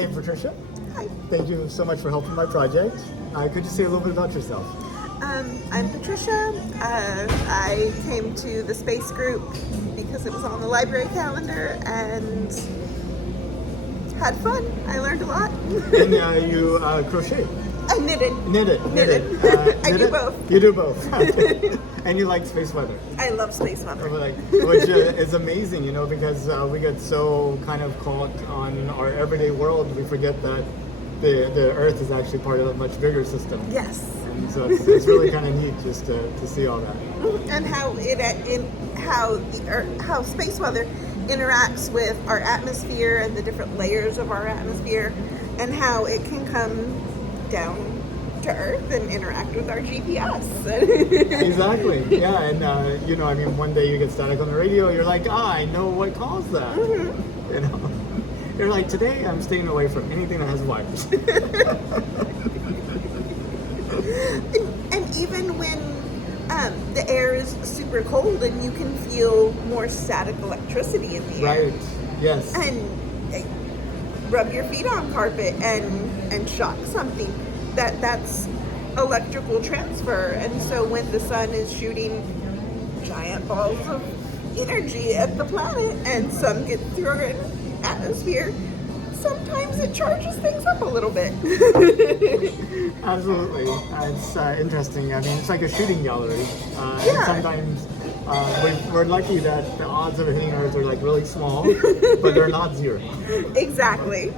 Hey, Patricia. Hi. Thank you so much for helping my project. Could you say a little bit about yourself? I'm Patricia. I came to the space group because it was on the library calendar and had fun. I learned a lot. And you crochet. I knitted. Knitted. I do both. You do both. Okay. And you like space weather. I love space weather. Which is amazing, because we get so kind of caught on our everyday world, we forget that the Earth is actually part of a much bigger system. Yes. And so it's really kind of neat just to see all that. And how space weather interacts with our atmosphere and the different layers of our atmosphere, and how it can come down to Earth and interact with our GPS. Exactly. Yeah, and one day you get static on the radio, you're like, I know what caused that. Mm-hmm. You're like, today I'm staying away from anything that has wires. And even when the air is super cold and you can feel more static electricity in the air. Right. Yes. And rub your feet on carpet and shock something. That's electrical transfer. And so when the sun is shooting giant balls of energy at the planet and some get through our atmosphere, sometimes it charges things up a little bit. Absolutely. It's interesting. It's like a shooting gallery. Yeah. And sometimes we're lucky that the odds of hitting Earth are like really small, but they're not zero. Exactly.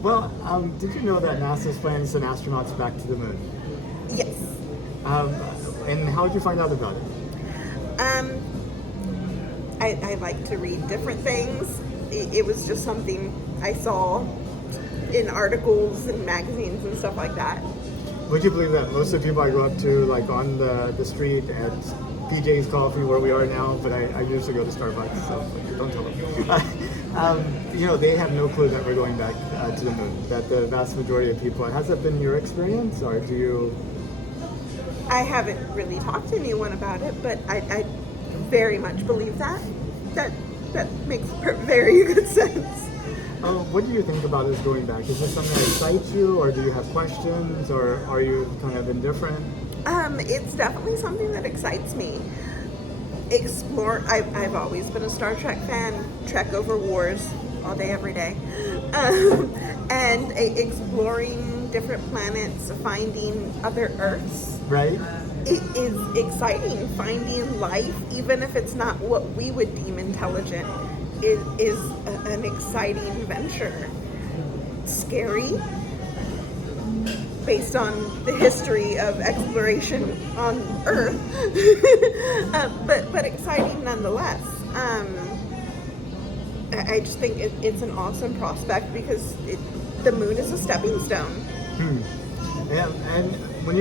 Well, did you know that NASA is planning to send astronauts back to the moon? Yes. And how did you find out about it? I like to read different things. It was just something I saw in articles and magazines and stuff like that. Would you believe that most of the people I go up to, like on the street at PJ's Coffee, where we are now, but I usually go to Starbucks, so don't tell them. They have no clue that we're going back to the moon, that the vast majority of people. Has that been your experience, or do you? I haven't really talked to anyone about it, but I very much believe that. That makes very good sense. What do you think about us going back? Is this something that excites you, or do you have questions, or are you kind of indifferent? It's definitely something that excites me. I've always been a Star Trek fan. Trek over wars, all day, every day. And exploring different planets, finding other Earths. Right. It is exciting. Finding life, even if it's not what we would deem intelligent, is an exciting venture. Scary, based on the history of exploration on Earth, but exciting nonetheless. I just think it's an awesome prospect because the moon is a stepping stone. Yeah, and when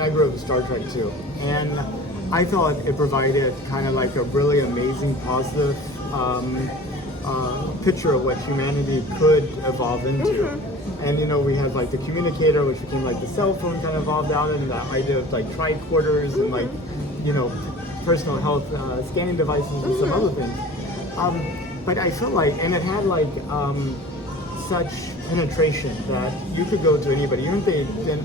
I grew up with Star Trek too, and I thought it provided kind of like a really amazing, positive picture of what humanity could evolve into. Mm-hmm. And we had like the communicator, which became like the cell phone, kind of evolved out, and that idea of like tricorders and like personal health scanning devices and some other things. But I feel like, and it had like such penetration that you could go to anybody, even if they didn't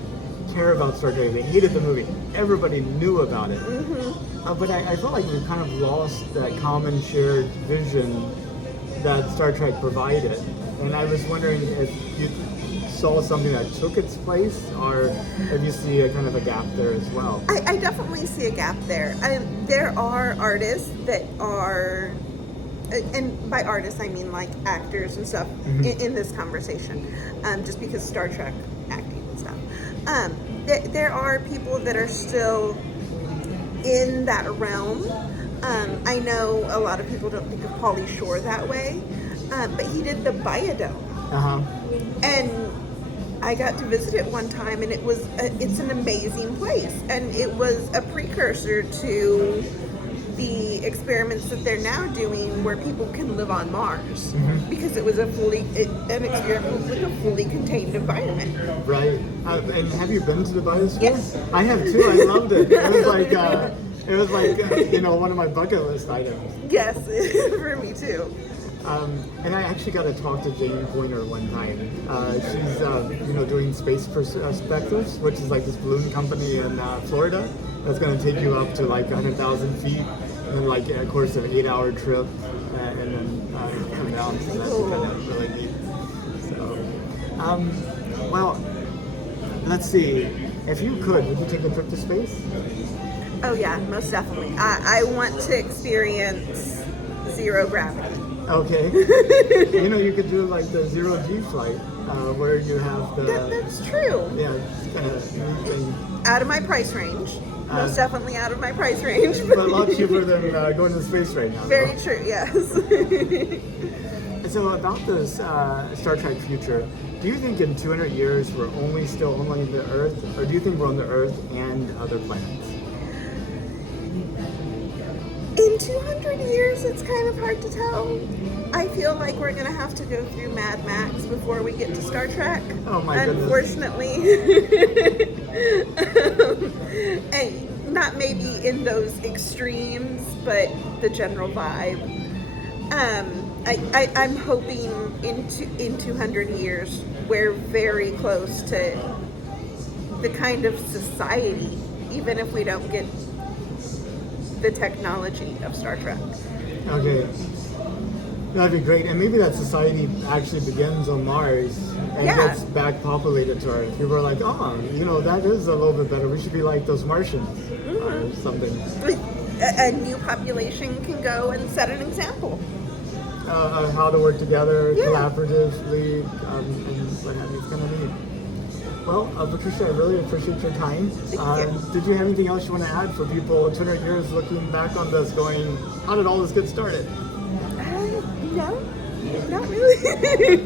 care about Star Trek, they hated the movie, everybody knew about it. Mm-hmm. But I felt like we kind of lost that common shared vision that Star Trek provided. And I was wondering if you saw something that took its place, or if you see a kind of a gap there as well. I definitely see a gap there. There are artists that are, and by artists I mean like actors and stuff, in this conversation, just because Star Trek acting and stuff. There are people that are still in that realm. I know a lot of people don't think of Pauly Shore that way, but he did the Biodome. And I got to visit it one time, and it's an amazing place, and it was a precursor to the experiments that they're now doing where people can live on Mars, because it was an experiment with a fully contained environment. Right. And have you been to the Biosphere? Yes. I have too. I loved it. It was like one of my bucket list items. Yes, for me too. And I actually got to talk to Jane Pointer one time. She's, doing space perspectives, which is like this balloon company in Florida that's going to take you up to like 100,000 feet in like a course of an 8-hour trip, and then come down. So that's kind of really neat. So, well, let's see. If you could, would you take a trip to space? Oh yeah, most definitely. I want to experience zero gravity. Okay. You could do like the zero G flight, where you have the. That's true. Yeah, it's kind of neat thing. Out of my price range. Most definitely out of my price range. But a lot cheaper than going to space right now. Very true. Yes. So about this Star Trek future, do you think in 200 years we're still only on the Earth, or do you think we're on the Earth and other planets? In 200 years, it's kind of hard to tell. I feel like we're going to have to go through Mad Max before we get to Star Trek. Oh my goodness. Unfortunately. And not maybe in those extremes, but the general vibe. I'm hoping in 200 years we're very close to the kind of society, even if we don't get the technology of Star Trek. Okay. That'd be great. And maybe that society actually begins on Mars and gets back populated to Earth. People are like, that is a little bit better. We should be like those Martians or something. A new population can go and set an example. How to work together collaboratively, and what have you. It's kind of neat. Well, Patricia, I really appreciate your time. Did you have anything else you want to add for people 200 years looking back on this going, how did all this get started? No, not really.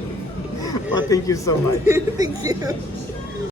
Well, thank you so much. Thank you.